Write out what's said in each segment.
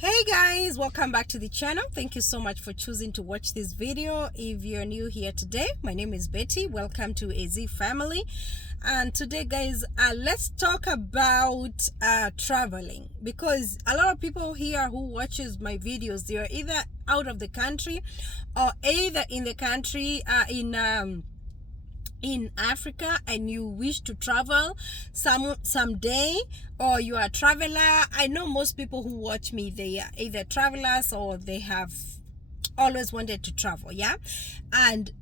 Hey guys, welcome back to the channel. Thank you so much for choosing to watch this video. If you're new here today, my name is Betty. Welcome to AZ family. And today guys, let's talk about traveling, because a lot of people here who watches my videos, they are either out of the country or either in the country in Africa, and you wish to travel someday, or you are a traveler. I know most people who watch me, they are either travelers or they have always wanted to travel. Yeah, and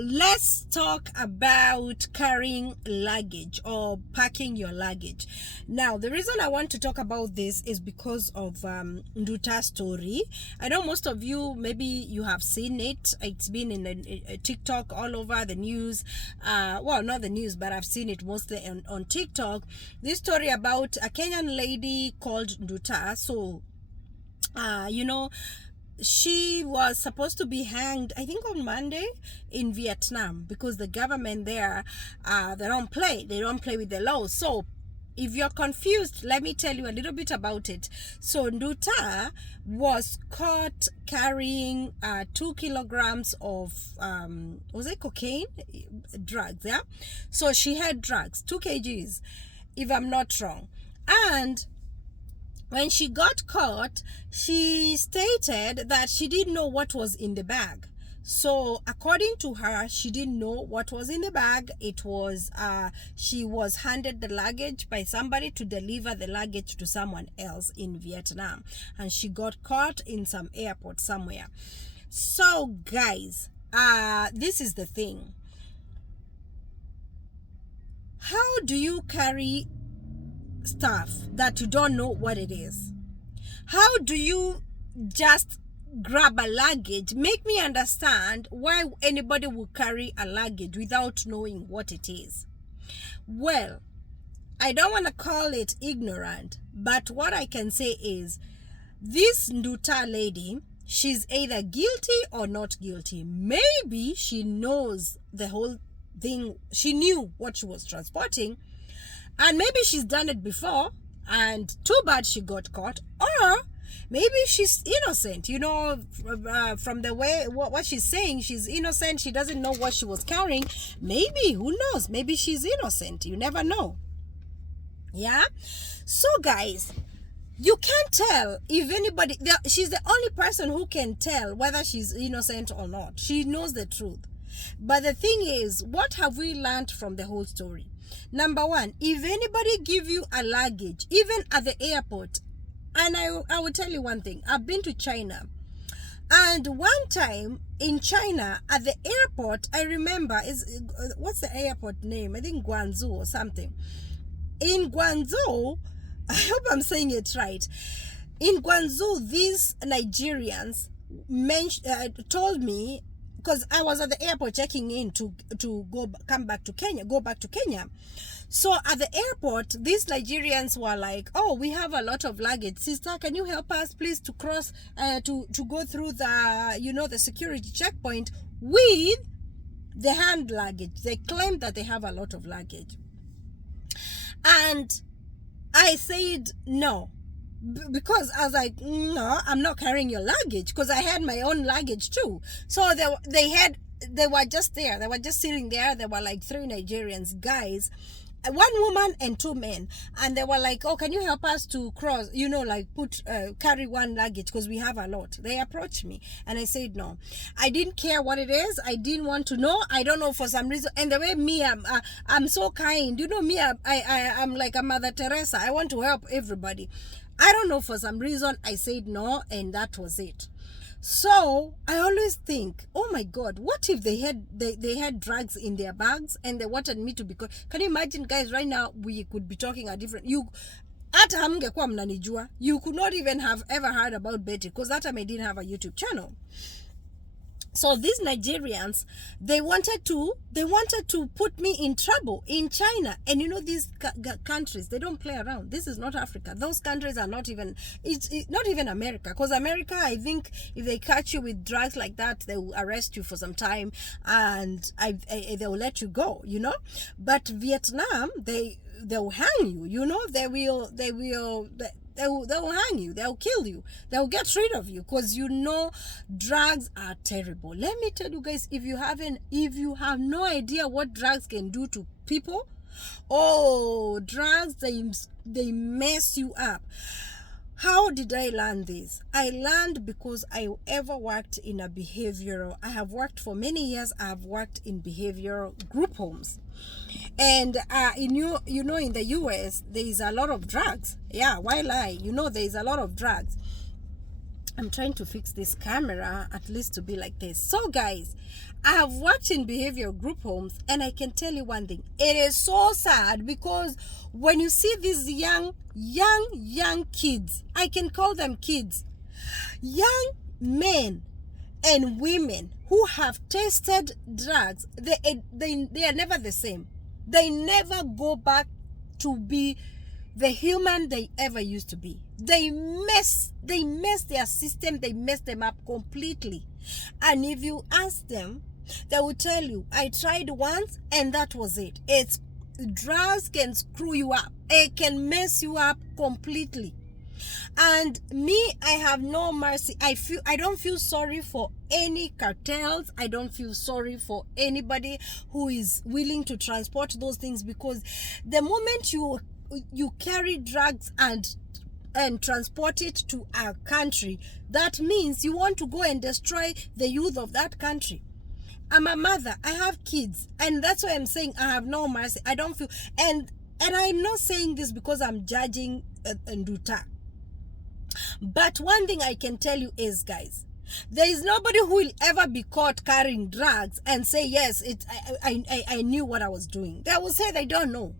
let's talk about carrying luggage or packing your luggage. Now, the reason I want to talk about this is because of Nduta's story. I know most of you, maybe you have seen it. It's been in a TikTok, all over the news. Well, not the news, but I've seen it mostly on TikTok. This story about a Kenyan lady called Nduta. So, she was supposed to be hanged, I think, on Monday in Vietnam, because the government there, they don't play with the laws. So if you're confused, let me tell you a little bit about it. So Nduta was caught carrying 2 kilograms of was it cocaine, drugs? Yeah, so she had drugs, 2 kgs, if I'm not wrong. And when she got caught, she stated that she didn't know what was in the bag. So according to her, she didn't know what was in the bag. It was, she was handed the luggage by somebody to deliver the luggage to someone else in Vietnam. And she got caught in some airport somewhere. So guys, this is the thing. How do you carry stuff that you don't know what it is? How do you just grab a luggage? Make me understand why anybody will carry a luggage without knowing what it is. Well, I don't want to call it ignorant, but what I can say is this Nduta lady, she's either guilty or not guilty. Maybe she knows the whole thing. She knew what she was transporting, and maybe she's done it before, and too bad she got caught. Or maybe she's innocent, from the way what she's saying, she's innocent. She doesn't know what she was carrying. Maybe, who knows, maybe she's innocent. You never know. Yeah, so guys, you can't tell if anybody, she's the only person who can tell whether she's innocent or not. She knows the truth. But the thing is, what have we learned from the whole story? Number one, if anybody give you a luggage, even at the airport, and I will tell you one thing. I've been to China, and one time in China at the airport, I remember, what's the airport name? I think Guangzhou or something. In Guangzhou, I hope I'm saying it right. In Guangzhou, these Nigerians told me, because I was at the airport checking in to go back to Kenya. So at the airport, these Nigerians were like, "Oh, we have a lot of luggage. Sister, can you help us please to cross to go through the the security checkpoint with the hand luggage?" They claimed that they have a lot of luggage. And I said no, because I was like, no, I'm not carrying your luggage, because I had my own luggage too. So they were just there. They were just sitting there. There were like 3 Nigerians guys, 1 woman and 2 men, and they were like, "Oh, can you help us to cross, carry 1 luggage, because we have a lot." They approached me, and I said no. I didn't care what it is. I didn't want to know. I don't know, for some reason. And the way me, I'm so kind. Me, I'm like a Mother Teresa. I want to help everybody. I don't know, for some reason I said no, and that was it. So I always think, oh my God, what if they had drugs in their bags and they wanted me to be caught? Can you imagine, guys? Right now we could be talking a different, you could not even have ever heard about Betty, because that time I didn't have a YouTube channel. So these Nigerians, they wanted to put me in trouble in China. And these countries, they don't play around. This is not Africa. Those countries are not even, it's not even America. Because America, I think if they catch you with drugs like that, they will arrest you for some time, and they will let you go, But Vietnam, they'll hang you, they will They'll hang you. They'll kill you. They'll get rid of you because you know drugs are terrible. Let me tell you guys, if you have no idea what drugs can do to people, oh, drugs, they mess you up. How did I learn this? I learned because I ever worked in a behavioral. I have worked for many years. I have worked in behavioral group homes, and in the US there is a lot of drugs. Yeah, why lie? There is a lot of drugs. I'm trying to fix this camera at least to be like this. So guys, I have worked in behavioral group homes, and I can tell you one thing. It is so sad because when you see these young kids, I can call them kids, young men and women who have tasted drugs, they are never the same. They never go back to be the human they ever used to be. They mess their system, they mess them up completely. And if you ask them, they will tell you, I tried once and that was it. Drugs can screw you up. It can mess you up completely. And me, I have no mercy. I don't feel sorry for any cartels. I don't feel sorry for anybody who is willing to transport those things, because the moment you carry drugs and transport it to a country, that means you want to go and destroy the youth of that country. I'm a mother, I have kids, and that's why I'm saying I have no mercy. I don't feel, and I'm not saying this because I'm judging Nduta. But one thing I can tell you is, guys, there is nobody who will ever be caught carrying drugs and say, yes, I knew what I was doing. They will say they don't know.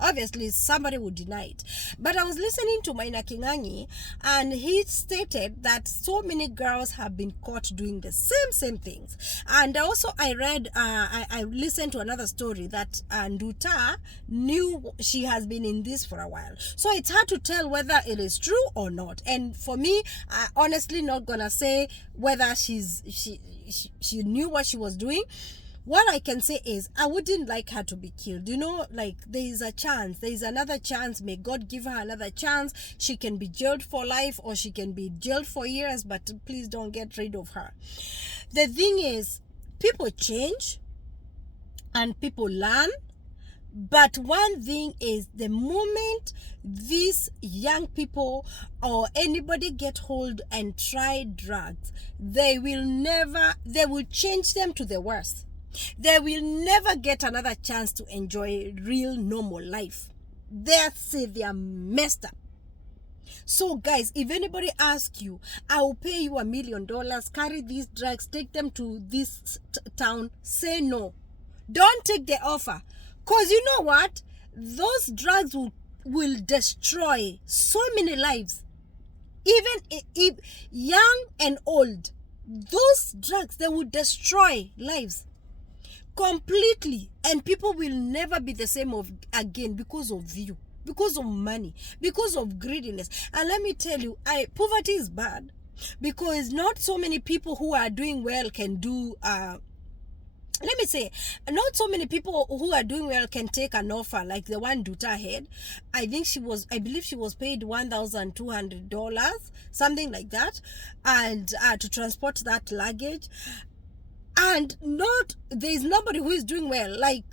Obviously somebody would deny it. But I was listening to Maina Kingangi, and he stated that so many girls have been caught doing the same things. And also I read, I listened to another story that Nduta knew she has been in this for a while. So it's hard to tell whether it is true or not. And for me, I honestly not gonna say whether she knew what she was doing. What I can say is, I wouldn't like her to be killed. Like, there is a chance. There is another chance. May God give her another chance. She can be jailed for life, or she can be jailed for years, but please don't get rid of her. The thing is, people change and people learn. But one thing is, the moment these young people or anybody get hold and try drugs, they will change them to the worst. They will never get another chance to enjoy real normal life. That's it. They are messed up. So guys, if anybody asks you, I will pay you $1 million, carry these drugs, take them to this town, say no. Don't take the offer. Because you know what? Those drugs will destroy so many lives. Even if young and old, those drugs, they will destroy lives completely, and people will never be the same again because of you, because of money, because of greediness. And let me tell you, poverty is bad, because not so many people who are doing well can do let me say, not so many people who are doing well can take an offer like the one Nduta had. I believe she was paid $1,200, something like that, and to transport that luggage. And there is nobody who is doing well. Like,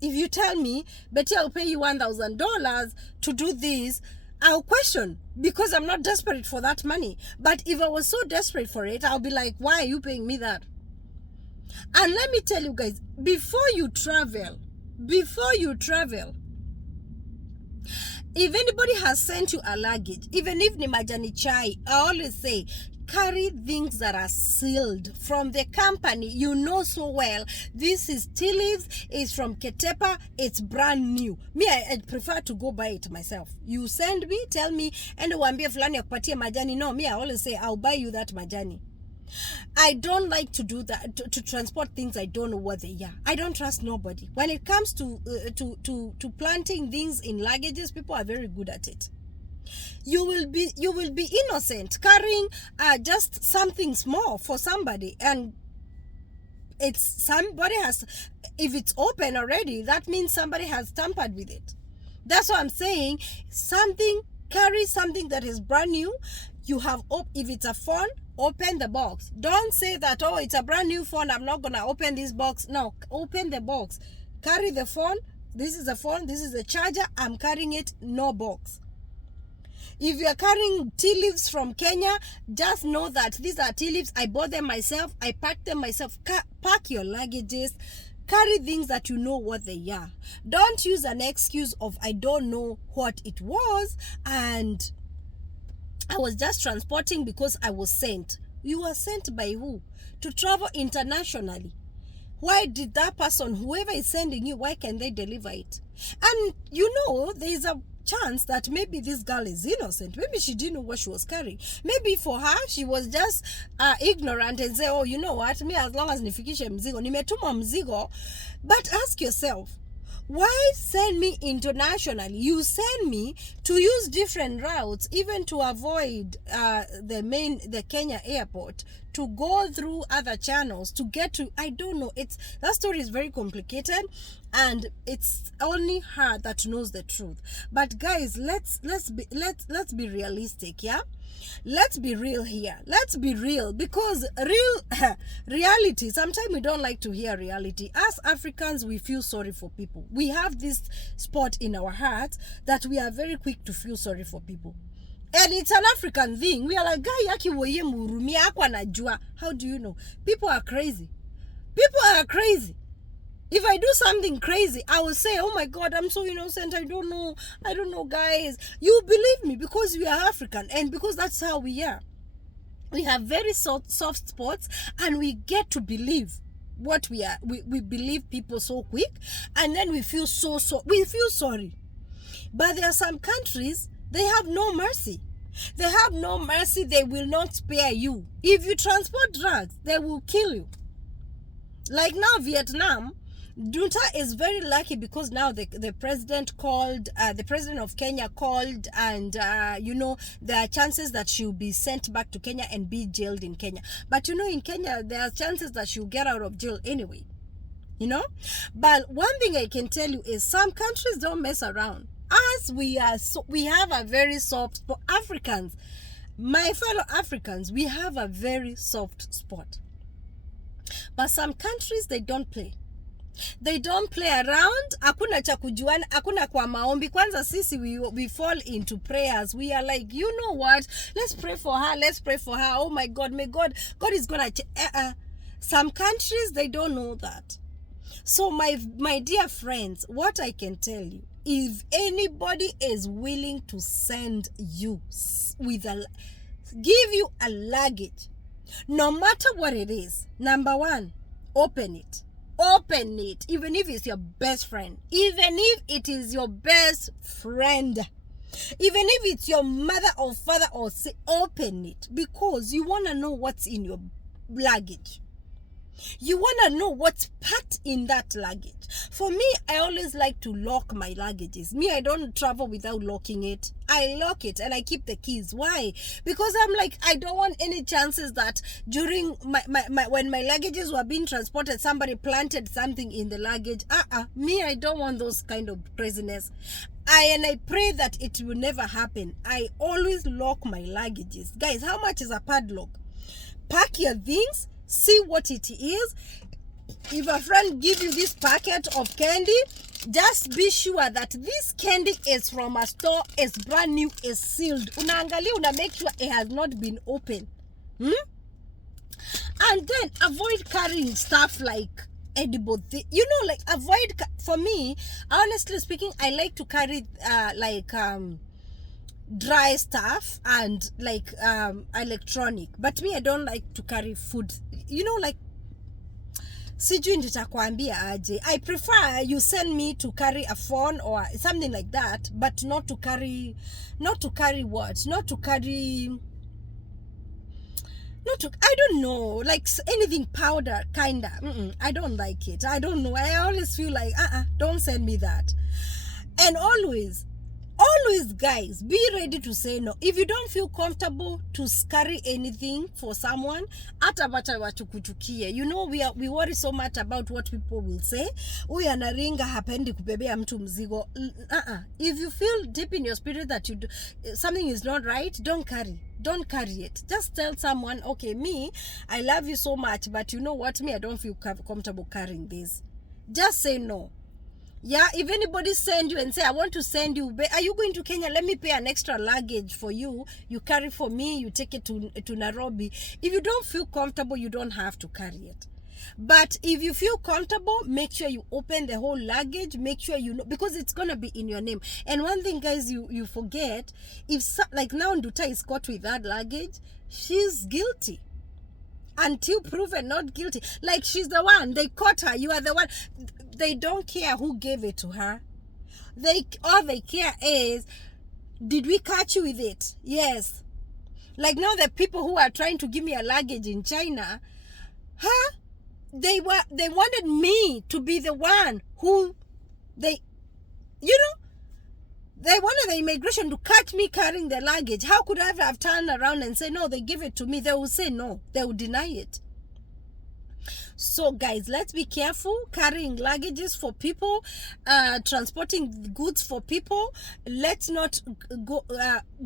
if you tell me, Betty, I'll pay you $1,000 to do this, I'll question, because I'm not desperate for that money. But if I was so desperate for it, I'll be like, why are you paying me that? And let me tell you guys, before you travel, if anybody has sent you a luggage, even if ni majani chai, I always say, carry things that are sealed from the company. You know so well, this is tea leaves, it's from Ketepa, it's brand new. Me, I prefer to go buy it myself. You send me, tell me, and wambia fulani akupatie majani. No, me, I always say, I'll buy you that majani. I don't like to do that, to transport things I don't know what they are. I don't trust nobody. When it comes to planting things in luggages, people are very good at it. You will be innocent carrying just something small for somebody, and if it's open already, that means somebody has tampered with it. That's what I'm saying. Something carry something that is brand new. You have, if it's a phone, open the box. Don't say that, oh, it's a brand new phone, I'm not gonna open this box. No, open the box. Carry the phone. This is a phone, this is a charger, I'm carrying it, no box. If you're carrying tea leaves from Kenya, just know that these are tea leaves. I bought them myself. I packed them myself. Pack your luggages. Carry things that you know what they are. Don't use an excuse of, I don't know what it was, and I was just transporting because I was sent. You were sent by who? To travel internationally. Why did that person, whoever is sending you, why can they deliver it? And you know, there is a chance that maybe this girl is innocent. Maybe she didn't know what she was carrying. Maybe for her, she was just ignorant and say, oh, you know what, me as long as nifikishe mzigo, nimetuma mzigo. But ask yourself, why send me internationally? You send me to use different routes, even to avoid the Kenya airport, to go through other channels to get to, I don't know. That story is very complicated, and it's only her that knows the truth. But guys, let's be realistic, yeah? Let's be real here. Let's be real, because reality, sometimes we don't like to hear reality. As Africans, we feel sorry for people. We have this spot in our hearts that we are very quick to feel sorry for people. And it's an African thing. We are like, guy yaki woye murumi akwa najua. How do you know? People are crazy. People are crazy. If I do something crazy, I will say, oh my God, I'm so innocent. I don't know, guys. You believe me because we are African, and because that's how we are. We have very soft spots, and we get to believe what we are. We believe people so quick, and then we feel we feel sorry. But there are some countries, they have no mercy. They have no mercy. They will not spare you. If you transport drugs, they will kill you. Like now, Vietnam, Nduta is very lucky because now the president called, the president of Kenya called, and you know, there are chances that she'll be sent back to Kenya and be jailed in Kenya. But you know, in Kenya, there are chances that she'll get out of jail anyway. You know? But one thing I can tell you is some countries don't mess around. As we have a very soft spot. Africans, my fellow Africans, we have a very soft spot. But some countries, they don't play. They don't play around. Hakuna cha kujuana, hakuna kwa maombi. Kwanza sisi, we fall into prayers. We are like, you know what? Let's pray for her. Let's pray for her. Oh my God, may God is gonna. Some countries, they don't know that. So my dear friends, what I can tell you, if anybody is willing to send you give you a luggage, no matter what it is, number one, open it. Open it, even if it's your best friend. Even if it is your best friend. Even if it's your mother or father, or say, open it. Because you want to know what's in your luggage. You want to know what's packed in that luggage. For me, I always like to lock my luggages. Me, I don't travel without locking it. I lock it and I keep the keys. Why? Because I'm like, I don't want any chances that during when my luggages were being transported, somebody planted something in the luggage. Me, I don't want those kind of craziness. I pray that it will never happen. I always lock my luggages. Guys, how much is a padlock? Pack your things. See what it is. If a friend gives you this packet of candy, just be sure that this candy is from a store, is brand new, is sealed. Una make sure it has not been opened. And then avoid carrying stuff like edible things. You know, like avoid, for me, honestly speaking, I like to carry dry stuff and like electronic. But me, I don't like to carry food. You know, like sijui nitakwambia aje. I prefer you send me to carry a phone or something like that, but not to carry what? I don't know, like anything powder kinda. I don't like it. I don't know. I always feel like don't send me that. And always, always, guys, be ready to say no. If you don't feel comfortable to carry anything for someone, you know, we worry so much about what people will say. Huyu anaringa hapendi kubebea mtu mzigo. If you feel deep in your spirit that something is not right, don't carry it. Just tell someone, okay, me, I love you so much, but you know what, me, I don't feel comfortable carrying this. Just say no. Yeah, if anybody send you and say, I want to send you, are you going to Kenya? Let me pay an extra luggage for you. You carry for me, you take it to Nairobi. If you don't feel comfortable, you don't have to carry it. But if you feel comfortable, make sure you open the whole luggage. Make sure you know, because it's going to be in your name. And one thing, guys, you forget, like now Nduta is caught with that luggage, she's guilty. Until proven not guilty. Like, she's the one. They caught her. You are the one. They don't care who gave it to her. All they care is, did we catch you with it? Yes. Like now the people who are trying to give me a luggage in China, they wanted me to be the one who they wanted the immigration to catch me carrying the luggage. How could I ever have turned around and say, no, they give it to me? They will say no. They will deny it. So, guys, let's be careful carrying luggages for people, transporting goods for people. Let's not go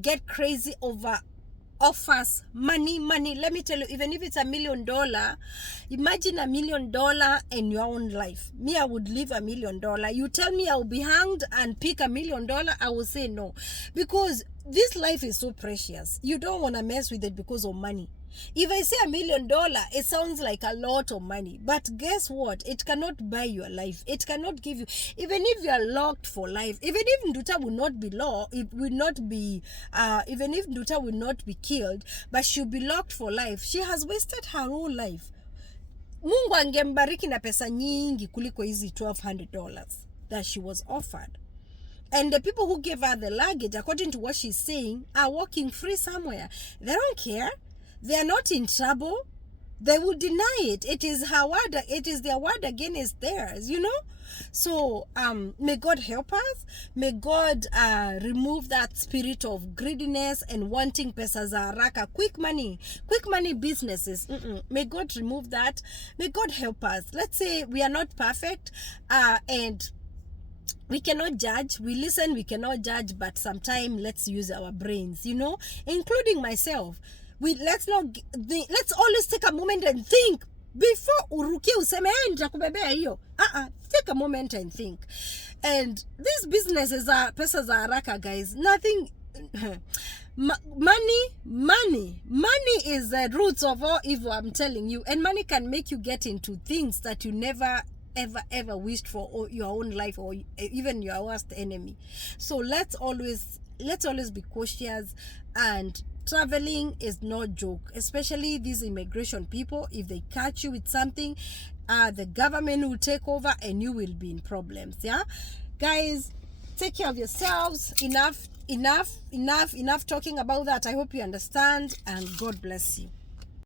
get crazy over offers, money. Let me tell you, even if it's $1 million, imagine $1 million in your own life. Me, I would live $1 million. You tell me I will be hanged and pick $1 million, I will say no. Because this life is so precious. You don't want to mess with it because of money. If I say $1 million, it sounds like a lot of money. But guess what? It cannot buy your life. It cannot give you, even if you are locked for life, even if Nduta will not be even if Nduta will not be killed, but she'll be locked for life. She has wasted her whole life. Mungu angembariki na pesa nyingi kuliko hizi $1,200 that she was offered. And the people who gave her the luggage, according to what she's saying, are walking free somewhere. They don't care. They are not in trouble. They will deny it. It is her word. It is their word against theirs, you know. So may God help us. May God remove that spirit of greediness and wanting pesa za haraka, quick money businesses. May God remove that. May God help us. Let's say we are not perfect, and we cannot judge. We listen, we cannot judge, but sometimes let's use our brains, you know, including myself. Let's always take a moment and think before urukie useme nitakubebea hiyo. Take a moment and think. And these businesses are pesa za haraka, guys. Nothing. Money is the roots of all evil, I'm telling you. And money can make you get into things that you never ever wished for your own life, or even your worst enemy. So let's always be cautious. And traveling is no joke, especially these immigration people. If they catch you with something, the government will take over and you will be in problems. Yeah, guys, take care of yourselves. Enough talking about that. I hope you understand, and God bless you.